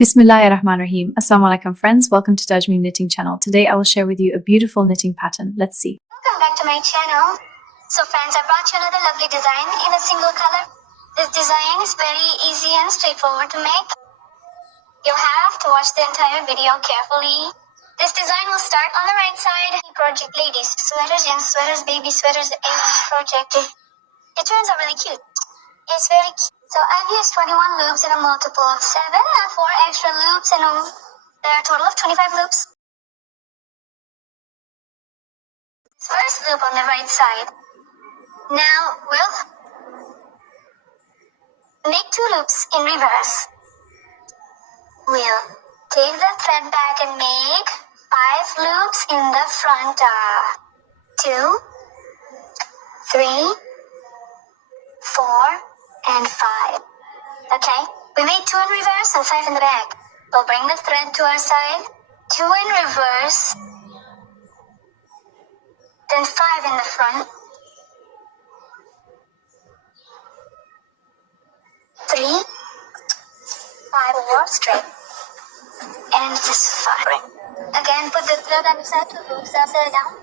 Bismillahirrahmanirrahim. Assalamu alaikum friends. Welcome to Tajmi Knitting channel. Today I will share with you a beautiful knitting pattern. Let's see. Welcome back to my channel. So friends, I brought you another lovely design in a single color. This design is very easy and straightforward to make. You have to watch the entire video carefully. This design will start on the right side. Project ladies, sweaters, gents sweaters, baby sweaters, any project. It turns out really cute. It's very cute. So I've used 21 loops in a multiple of 7 and 4 extra loops and there are a total of 25 loops. First loop on the right side. Now we'll make 2 loops in reverse. We'll take the thread back and make 5 loops in the front. 2, 3, 4, and 5. Okay, we made 2 in reverse and 5 in the back. We'll bring the thread to our side, 2 in reverse, then 5 in the front, 3, 5 more straight, and just 5. Again, put the thread on the side, 2 loops upside down.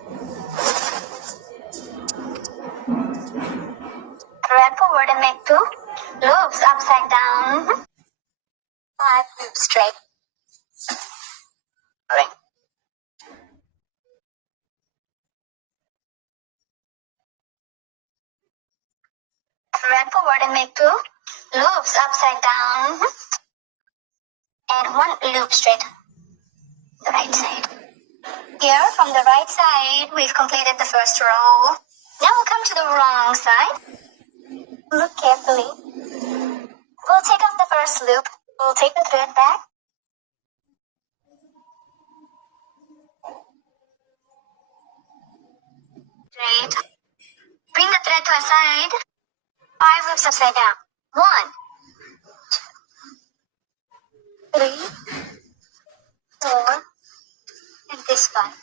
Thread forward and make 2 loops upside down. 5 loops straight. Ring. Thread forward and make 2 loops upside down. And 1 loop straight. The right side. Here, from the right side, we've completed the first row. Now we'll come to the wrong side. Look carefully. We'll take off the first loop. We'll take the thread back. Straight. Bring the thread to our side. 5 loops upside down. 1, 2, 3, 4, and this one.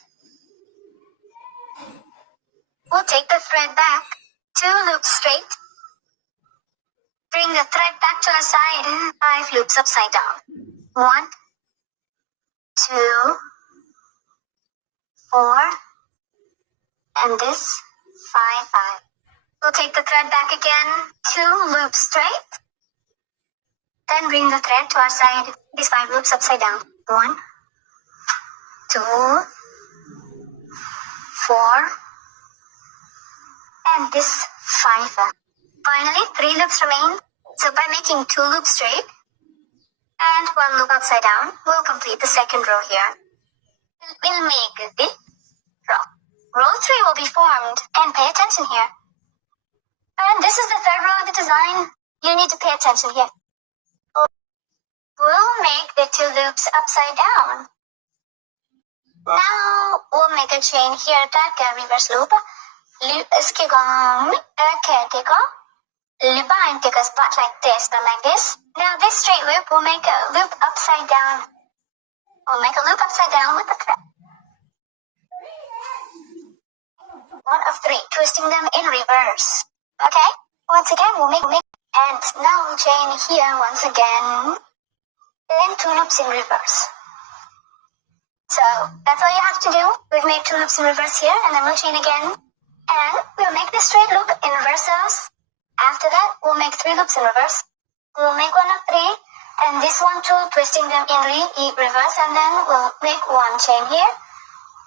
We'll take the thread back. 2 loops straight. Bring the thread back to our side. 5 loops upside down. 1, 2, 4, and this 5, 5. We'll take the thread back again. 2 loops straight. Then bring the thread to our side. These 5 loops upside down. 1, 2, 4, and this 5. Finally, 3 loops remain. So by making 2 loops straight and 1 loop upside down, we'll complete the second row here. We'll make the row. Row 3 will be formed, and pay attention here. And this is the third row of the design. You need to pay attention here. We'll make the 2 loops upside down. Now we'll make a chain here, that reverse loop. Loop इसके गाँव में कहते को bind take a spot like this, but like this. Now this straight loop will make a loop upside down. We'll make a loop upside down with the thread. 1 of 3, twisting them in reverse. Okay? Once again, we'll make, and now we'll chain here once again. Then 2 loops in reverse. So that's all you have to do. We've made 2 loops in reverse here, and then we'll chain again. And we'll make this straight loop in reverse. After that, we'll make 3 loops in reverse. We'll make 1 of 3, and this one too, twisting them in reverse, and then we'll make 1 chain here.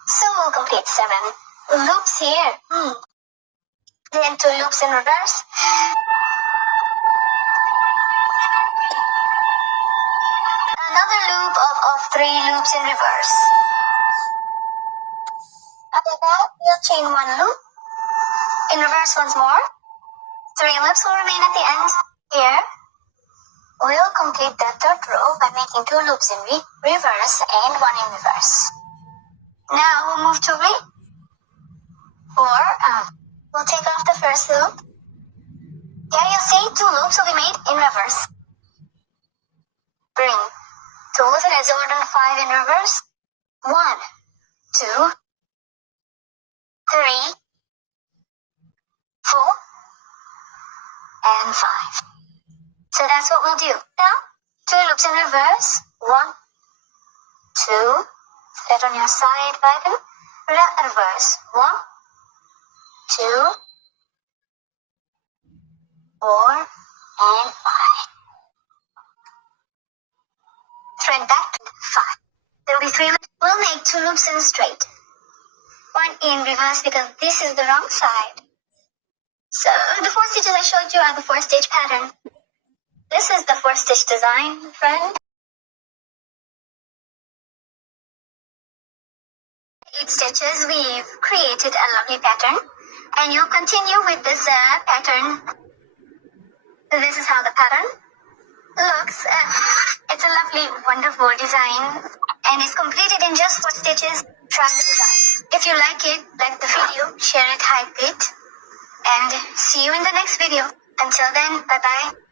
So we'll complete 7 loops here. Then 2 loops in reverse. Another loop of 3 loops in reverse. After that, we'll chain 1 loop in reverse once more. 3 loops will remain at the end here. We'll complete the third row by making 2 loops in reverse and 1 in reverse. Now we'll move to we'll take off the first loop. Here you'll see 2 loops will be made in reverse. Bring 2 threads over and 5 in reverse. 1, 2, 3, 4, and 5. So that's what we'll do. Now, 2 loops in reverse. 1, 2. Thread on your side pattern. Reverse. 1, 2, 4, and 5. Thread back to 5. There will be 3 loops. We'll make 2 loops in straight. 1 in reverse because this is the wrong side. So the 4 stitches I showed you are the 4 stitch pattern. This is the 4 stitch design, friend. 8 stitches, we've created a lovely pattern, and you'll continue with this pattern. So this is how the pattern looks. It's a lovely, wonderful design, and it's completed in just 4 stitches. Try the design. If you like the video, share it, hype it, and see you in the next video. Until then, bye bye.